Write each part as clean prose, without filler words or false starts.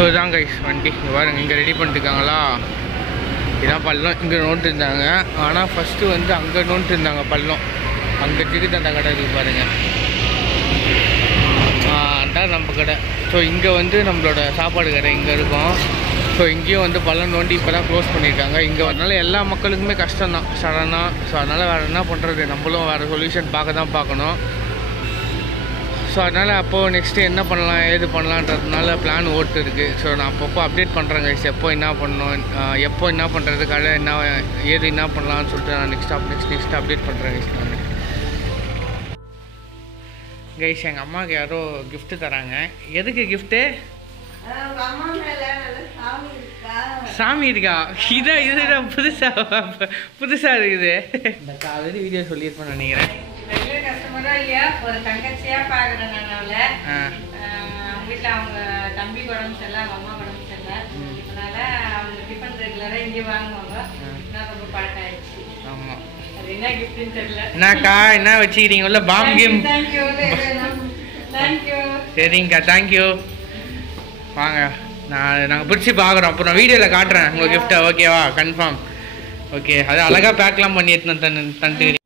So இதான் guys வண்டி இங்கே பாருங்க, இங்கே ரெடி பண்ணிட்டுருக்காங்களா, இதான் பள்ளம். இங்கே நோட்டு இருந்தாங்க, ஆனால் ஃபஸ்ட்டு வந்து அங்கே நோட்டு இருந்தாங்க பள்ளம். அங்கே திருக்கு அந்த கடை இருக்குது பாருங்கள், அதான் நம்ம கடை. ஸோ இங்கே வந்து நம்மளோட சாப்பாடு கடை இங்கே இருக்கும். ஸோ இங்கேயும் வந்து பள்ளம் நோண்டி இப்போ தான் க்ளோஸ் பண்ணியிருக்காங்க. இங்கே அதனால் எல்லா மக்களுக்குமே கஷ்டம் தான் சடனாக. ஸோ அதனால் வேறு என்ன பண்ணுறது, நம்மளும் வேறு சொல்யூஷன் பார்க்கணும். ஸோ அதனால் அப்போது நெக்ஸ்ட்டு என்ன பண்ணலாம் ஏது பண்ணலான்றதுனால பிளான் ஓட்டு இருக்குது. ஸோ நான் அப்பப்போ அப்டேட் பண்ணுறேன் கைஸ், எப்போ என்ன பண்ணணும், எப்போ என்ன பண்ணுறது, கடை என்ன ஏது என்ன பண்ணலான்னு சொல்லிட்டு நான் நெக்ஸ்ட் அப்டேட் பண்ணுறேன் கைஸ். நான் கைஸ் எங்கள் அம்மாவுக்கு யாரோ கிஃப்ட்டு தராங்க. எதுக்கு கிஃப்ட்டு? சாமி இருக்கா? இதுதான் புதுசாக இருக்குது. இந்த ஆல்ரெடி வீடியோ சொல்லியிருப்பேன் நினைக்கிறேன். கஸ்டமரா இல்லையா, ஒரு தங்கச்சியா பாக்குறேன் நான். அவங்க வீட்டுல அவங்க தம்பி உடம்பு சரியில்லை, அவங்க அம்மா உடம்பு சரியில்லை, அதனால அவங்க டிஃபன் ரெகுலரா இங்கே வாங்குவாங்க. ரொம்ப பழக்கம் ஆயிடுச்சு. ஆமா, அது என்ன கிஃப்ட்னு தெரியல. என்னக்கா என்ன வச்சுக்கிறீங்க உள்ள? பாம் கேம். தேங்க்யூ. சரிங்கக்கா, தேங்க்யூ. வாங்க, நாங்கள் பிடிச்சி பார்க்குறோம், அப்புறம் வீடியோவில் காட்டுறேன் உங்கள் கிஃப்ட்டை. ஓகேவா? கன்ஃபார்ம். ஓகே, அது அழகாக பேக்லாம் பண்ணி எடுத்துன்னு தந்துக்கிறீங்க.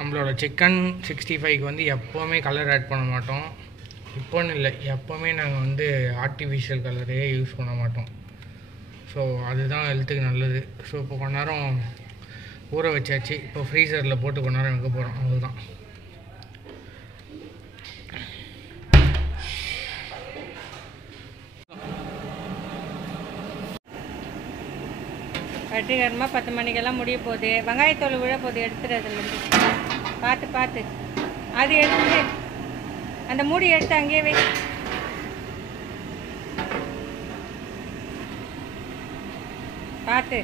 நம்மளோட சிக்கன் 65க்கு வந்து எப்போவுமே கலர் ஆட் பண்ண மாட்டோம். இப்போன்னு இல்லை, எப்போவுமே நாங்கள் வந்து ஆர்டிஃபிஷியல் கலரே யூஸ் பண்ண மாட்டோம். ஸோ அதுதான் ஹெல்த்துக்கு நல்லது. ஸோ இப்போ கொஞ்ச நேரம் ஊற வச்சாச்சு. இப்போ ஃப்ரீசரில் போட்டு கொஞ்ச நேரம் வைக்க போகிறோம், அவ்வளோதான். வெற்றிகரமாக 10 மணிக்கெல்லாம் முடிய போகுது. வெங்காயத்தோல் விழ போகுது, எடுத்துறதுலேருந்து பார்த்து பார்த்து. அது எடுத்து அந்த மூடி எடுத்து அங்கேயே வை. பார்த்து.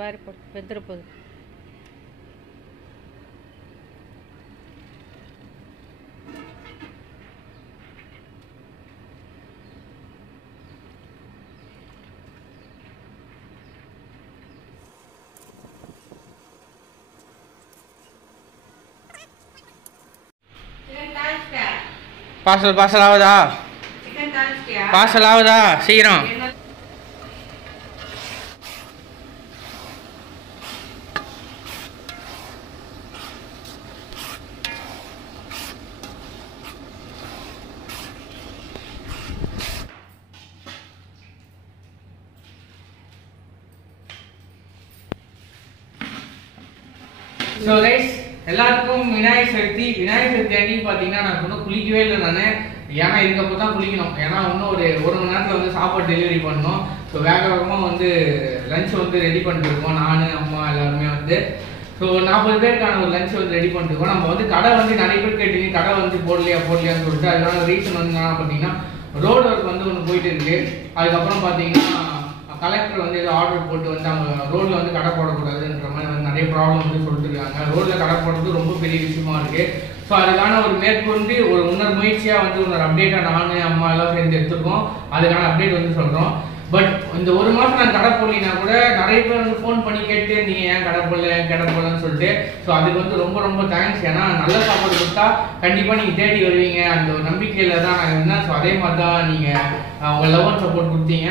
வாரி போடு வெந்துட போகுது. பார்சல் ஆகுதா? பார்சல் ஆகுதா? சீக்கிரம். ஸோ கைஸ், எல்லாருக்கும் விநாயகர் சதுர்த்தி அன்னைக்கு பார்த்தீங்கன்னா நான் இன்னும் குளிக்கவே இல்லை. நான் ஏன்னா இதுக்கப்போ தான் குளிக்கணும். ஏன்னா இன்னும் ஒரு மணி நேரத்தில் வந்து சாப்பாடு டெலிவரி பண்ணணும். ஸோ வேகமாக வந்து லஞ்ச் வந்து ரெடி பண்ணிட்டு இருக்கோம். நான், அம்மா எல்லாருமே வந்து. ஸோ 40 பேருக்கான ஒரு லஞ்ச் வந்து ரெடி பண்ணிட்டு இருக்கோம். நம்ம வந்து கடை வந்து நிறைய பேர் கேட்டீங்க, கடை வந்து போடலையான்னு சொல்லிட்டு. அதனால ரீசன் வந்து என்ன பார்த்தீங்கன்னா, ரோடு ஒர்க் வந்து ஒன்று போயிட்டு இருக்கு. அதுக்கப்புறம் பார்த்தீங்கன்னா கலெக்டர் வந்து ஏதோ ஆர்டர் போட்டு வந்து அவங்க ரோட்டில் வந்து கடை போடக்கூடாதுன்ற மாதிரி வந்து நிறைய ப்ராப்ளம் வந்து சொல்லிட்டு இருக்காங்க. ரோட்டில் கடை போடுறது ரொம்ப பெரிய விஷயமா இருக்கு. ஸோ அதுக்கான ஒரு மேற்கொண்டு ஒரு இன்னொரு முயற்சியாக வந்து இன்னொரு அப்டேட்டாக நான், அம்மா எல்லாம் சேர்ந்து எடுத்துருக்கோம். அதுக்கான அப்டேட் வந்து சொல்கிறோம். பட் இந்த ஒரு மாதம் நான் கடை போடலினா கூட நிறைய பேர் வந்து ஃபோன் பண்ணி கேட்டு நீங்கள் ஏன் கடை போடலன்னு சொல்லிட்டு. ஸோ அதுக்கு வந்து ரொம்ப ரொம்ப தேங்க்ஸ். ஏன்னா நல்ல சாப்பாடு கொடுத்தா கண்டிப்பாக நீங்கள் தேடி வருவீங்க, அந்த ஒரு நம்பிக்கையில் தான் நான் இருந்தேன். ஸோ அதே மாதிரி தான் நீங்கள் உங்கள் லவ் அண்ட் சப்போர்ட் கொடுத்தீங்க.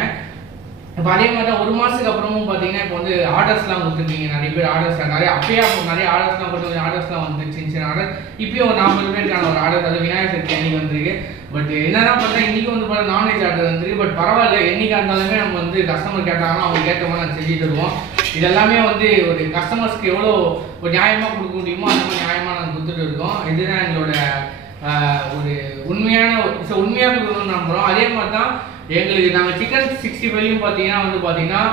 இப்போ அதே மாதிரி தான் ஒரு மாதத்துக்கு அப்புறமும் பார்த்தீங்கன்னா இப்போ வந்து ஆர்டர்ஸ்லாம் கொடுத்துருக்கீங்க. நிறைய பேர் நிறைய ஆர்டர்ஸ்லாம் போட்டு ஆர்டர்ஸ்லாம் வந்து சின்ன ஆர்டர். இப்பயும் ஒரு 40 பேருக்கான ஒரு ஆர்டர், அது விநாயகர் சதுர்த்தி அன்னைக்கு வந்திருக்கு. பட் என்னதான் பார்த்தா இன்றைக்கி வந்து பார்த்தா நான்வெஜ் ஆர்டர் வந்துருக்கு. பட் பரவாயில்ல, என்னைக்கா இருந்தாலுமே நம்ம வந்து கஸ்டமர் கேட்டாங்கன்னா அவங்க ஏற்ற மாதிரி நாங்கள் செஞ்சு தருவோம். இதெல்லாமே வந்து ஒரு கஸ்டமர்ஸ்க்கு எவ்வளோ ஒரு நியாயமாக கொடுக்க முடியுமோ அந்த மாதிரி நியாயமாக நாங்கள் கொடுத்துட்டு இருக்கோம். இதுதான் எங்களோட ஒரு உண்மையாக கொடுக்கணும்னு நம்புகிறோம். அதே மாதிரி தான் எங்களுக்கு நாங்கள் சிக்கன் 65லையும் பார்த்தீங்கன்னா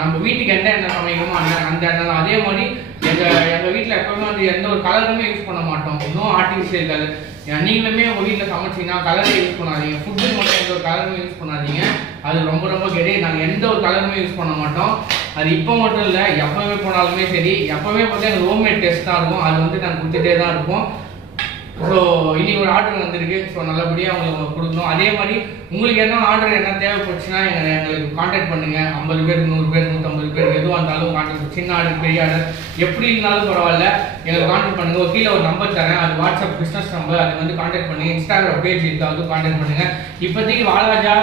நம்ம வீட்டுக்கு என்ன சமைக்கணுமோ அந்த எண்ணெய். அதே மாதிரி எங்கள் வீட்டில் எப்பவுமே வந்து எந்த ஒரு கலருமே யூஸ் பண்ண மாட்டோம். இன்னும் ஆர்டிஃபிஷியல் கலர். நீங்களுமே உங்கள் வீட்டில் சமைச்சிங்கன்னா கலரை யூஸ் பண்ணாதீங்க. ஃபுட்டு மட்டும் எந்த ஒரு கலருமே யூஸ் பண்ணாதீங்க. அது ரொம்ப ரொம்ப கிடையாது. நாங்கள் எந்த ஒரு கலருமே யூஸ் பண்ண மாட்டோம். அது இப்போ மட்டும் இல்லை, எப்போவே போனாலுமே சரி, எப்போவே பார்த்தா எனக்கு ஹோம்மேட் டேஸ்ட் தான் இருக்கும். அது வந்து நாங்கள் கொடுத்துட்டே தான் இருப்போம். ஸோ இன்னைக்கு ஒரு ஆர்டர் வந்திருக்கு. ஸோ நல்லபடியாக உங்களுக்கு கொடுக்கணும். அதே மாதிரி உங்களுக்கு என்ன ஆர்டர் என்ன தேவைப்பட்டுச்சுன்னா எங்களுக்கு கான்டாக்ட் பண்ணுங்கள். 50 பேர், 100 பேர், 150 பேர் எதுவாக இருந்தாலும் கான்டாக்ட். சின்ன ஆர்டர், பெரிய ஆர்டர் எப்படி இருந்தாலும் பரவாயில்ல, எங்களுக்கு கான்டாக்ட் பண்ணுங்கள். கீழே ஒரு நம்பர் தரேன், அது வாட்ஸ்அப் பிஸ்னஸ் நம்பர். அது வந்து கான்டாக்ட் பண்ணுங்கள். இன்ஸ்டாகிராம் பேஜ் இருக்குது, அதுவும் கான்டாக்ட் பண்ணுங்கள். இப்போதைக்கு வாலாஜா,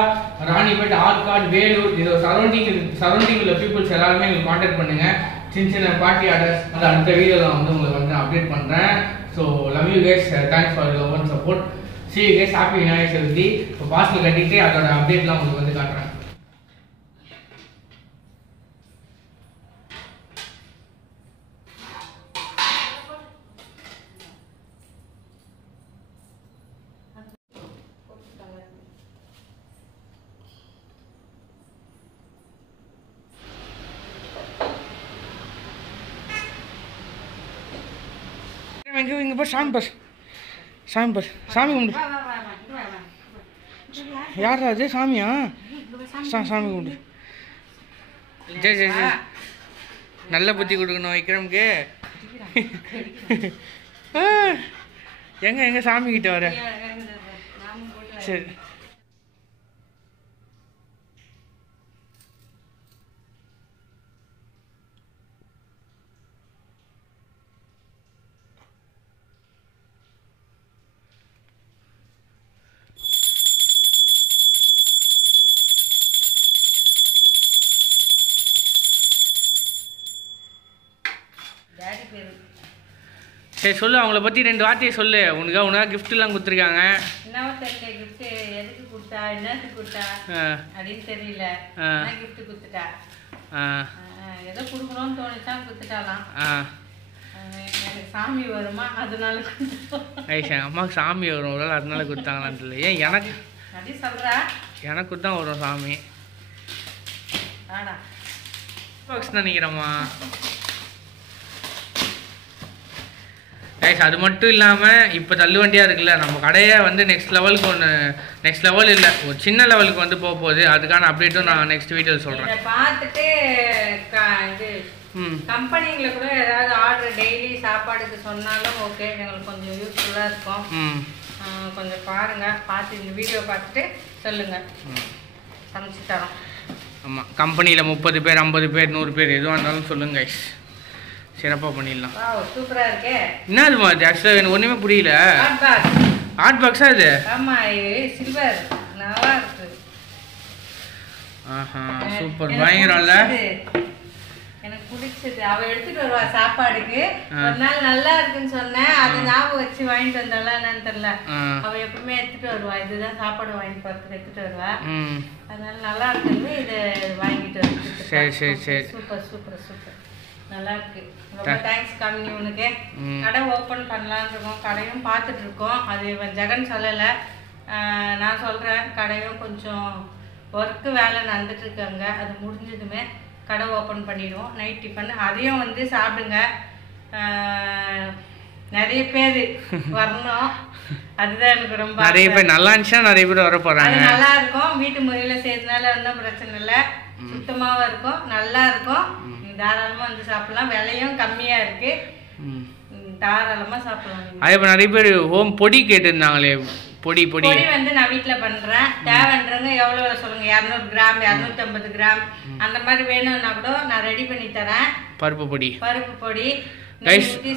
ராணிப்பேட், ஆற்காடு, வேலூர், இதோ சரௌண்டிங் உள்ள பீப்புள்ஸ் எல்லாருமே எங்களுக்கு கான்டாக்ட் பண்ணுங்கள். சின்ன பார்ட்டி ஆர்டர்ஸ் அது அடுத்த வீடியோவில் வந்து உங்களுக்கு வந்து அப்டேட் பண்ணுறேன். So love you guys, thanks for your love and support. See you guys, happy Vinayagar Chaturthi. இப்போ பார்சல் கட்டிட்டு அதோட அப்டேட்லாம் உங்களுக்கு வந்து காட்டுறேன். இங்கே போய் சாமி கும்பிடு. யாரா அது? சாமியா? சாமி கும்பிடு. ஜெய். நல்ல புத்தி கொடுக்கணும் விக்ரம்க்கு. எங்க சாமி கிட்ட வர? சரி. சரி சொல்லு, அவங்கள பற்றி 2 வார்த்தையை சொல்லு. உனக்காக கிஃப்ட்லாம் கொடுத்துருக்காங்க. என்னவோ தெரியல, கிஃப்ட் எதுக்கு கொடுத்தா, என்னத்துக்கு கொடுத்தா அப்படின்னு தெரியல. கிஃப்ட் கொடுத்துட்டா. ஏதோ கொடுக்கணும்னு தோணிச்சான், கொடுத்துட்டாலாம். எனக்கு சாமி வருமா அதனால எங்கள் அம்மாவுக்கு சாமி வரும் ஒரு அதனால கொடுத்தாங்களான்னு தெரியல. ஏன் எனக்கு அப்படி சொல்கிறா? எனக்கு தான் வரும் சாமி. பாக்ஸ் நினைக்கிறேம்மா. கைஸ் அது மட்டும் இல்லாமல் இப்போ தள்ளுவண்டியாக இருக்குல்ல, நம்ம கடையை வந்து நெக்ஸ்ட் லெவலுக்கு நெக்ஸ்ட் லெவல் இல்லை, ஒரு சின்ன லெவலுக்கு வந்து போக போகுது. அதுக்கான அப்டேட்டும் நான் நெக்ஸ்ட் வீடியோவில் சொல்கிறேன். பார்த்துட்டு இது கம்பெனிங்களை கூட ஏதாவது ஆர்டர் டெய்லி சாப்பாடுக்கு சொன்னாலும் ஓகே, எங்களுக்கு கொஞ்சம் யூஸ்ஃபுல்லாக இருக்கும். கொஞ்சம் பாருங்கள், பார்த்து இந்த வீடியோ பார்த்துட்டு சொல்லுங்கள், சமைச்சு தரோம். ஆமாம், கம்பெனியில் 30 பேர் 50 பேர் 100 பேர் எதுவாக இருந்தாலும் சொல்லுங்க கைஸ், சிறப்பாக பண்ணிடலாம். சூப்பராக இருக்கே. என்னதுமா இது? ஆக்சுவலாக எனக்கு ஒன்றுமே புரியல. ஆர்ட் பாக்ஸா இது? ஆமாம், சில்வர் நல்லா இருக்கு. ஆஹா சூப்பர், பயங்கரம்ல. எனக்கு பிடிச்சது. அவ எடுத்துட்டு வருவா சாப்பாடுக்கு. ஒரு நாள் நல்லா இருக்குன்னு சொன்னேன், அது ஞாபகம் வச்சு வாங்கிட்டு வந்தாளா என்னன்னு தெரியல. அவ எப்பவுமே எடுத்துட்டு வருவா, இதுதான் சாப்பாடு வாங்கி பார்த்து எடுத்துட்டு வருவா. அதனால நல்லா இருக்குன்னு இதை வாங்கிட்டு வந்து. சரி சரி சரி, சூப்பர் சூப்பர் சூப்பர், நல்லா இருக்கு. ரொம்ப தேங்க்ஸ் கம்மி உனக்கு. கடை ஓப்பன் பண்ணலான்னு இருக்கோம், கடையும் பார்த்துட்டு இருக்கோம். அது ஜெகன் சொல்லலை, நான் சொல்கிறேன். கடையும் கொஞ்சம் ஒர்க்கு வேலை நடந்துட்டு இருக்காங்க, அது முடிஞ்சதுமே கடை ஓப்பன் பண்ணிடுவோம். நைட் டிஃபன் அதையும் வந்து சாப்பிடுங்க. நிறைய பேர் வரணும், அதுதான் எனக்கு ரொம்ப. நிறைய பேர் நல்லா இருந்துச்சுன்னா நிறைய பேர் வர போகிறாங்க. நல்லா இருக்கும், வீட்டு முறையில் செய்யறதுனால ஒன்றும் பிரச்சனை இல்லை. சுத்தமாகவும் இருக்கும், நல்லா இருக்கும். தாராளமாக வந்து சாப்பிடலாம், விலையும் கம்மியாக இருக்கு, தாராளமாக சாப்பிடலாம். அதே இப்போ நிறைய பேர் ஹோம் பொடி கேட்டுருந்தாங்களே, பொடி பொடி வந்து நான் வீட்டில் பண்ணுறேன். தேவைன்றவங்க எவ்வளோ சொல்லுங்கள், 200 கிராம் 250 கிராம் அந்த மாதிரி வேணும்னா கூட நான் ரெடி பண்ணி தரேன். பருப்பு பொடி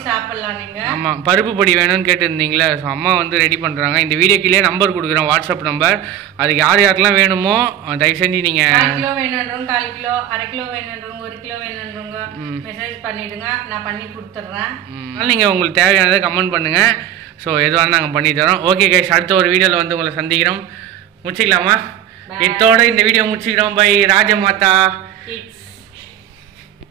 சாப்பிடலாம் நீங்க. ஆமாம், பருப்பு பொடி வேணும்னு கேட்டுருந்தீங்களே, ஸோ அம்மா வந்து ரெடி பண்ணுறாங்க. இந்த வீடியோ கீழே நம்பர் கொடுக்குறேன், வாட்ஸ்அப் நம்பர். அதுக்கு யார் யாருக்கெல்லாம் வேணுமோ தயவு செஞ்சு நீங்கள் 1/4 கிலோ வேணுன்றவங்க, 1/4 கிலோ, 1/2 கிலோ வேணுன்றவங்க, 1 கிலோ வேணுன்றவங்க மெசேஜ் பண்ணிவிடுங்க, நான் பண்ணி கொடுத்துட்றேன். அதனால் நீங்கள் உங்களுக்கு தேவையானதை கமெண்ட் பண்ணுங்கள். ஸோ எதுவாக நாங்கள் பண்ணி தரோம். ஓகே கைஸ், அடுத்த ஒரு வீடியோவில் வந்து உங்களை சந்திக்கிறோம். முடிச்சிக்கலாமா? இதோட இந்த வீடியோ முடிச்சிக்கிறோம். பை ராஜமாதா.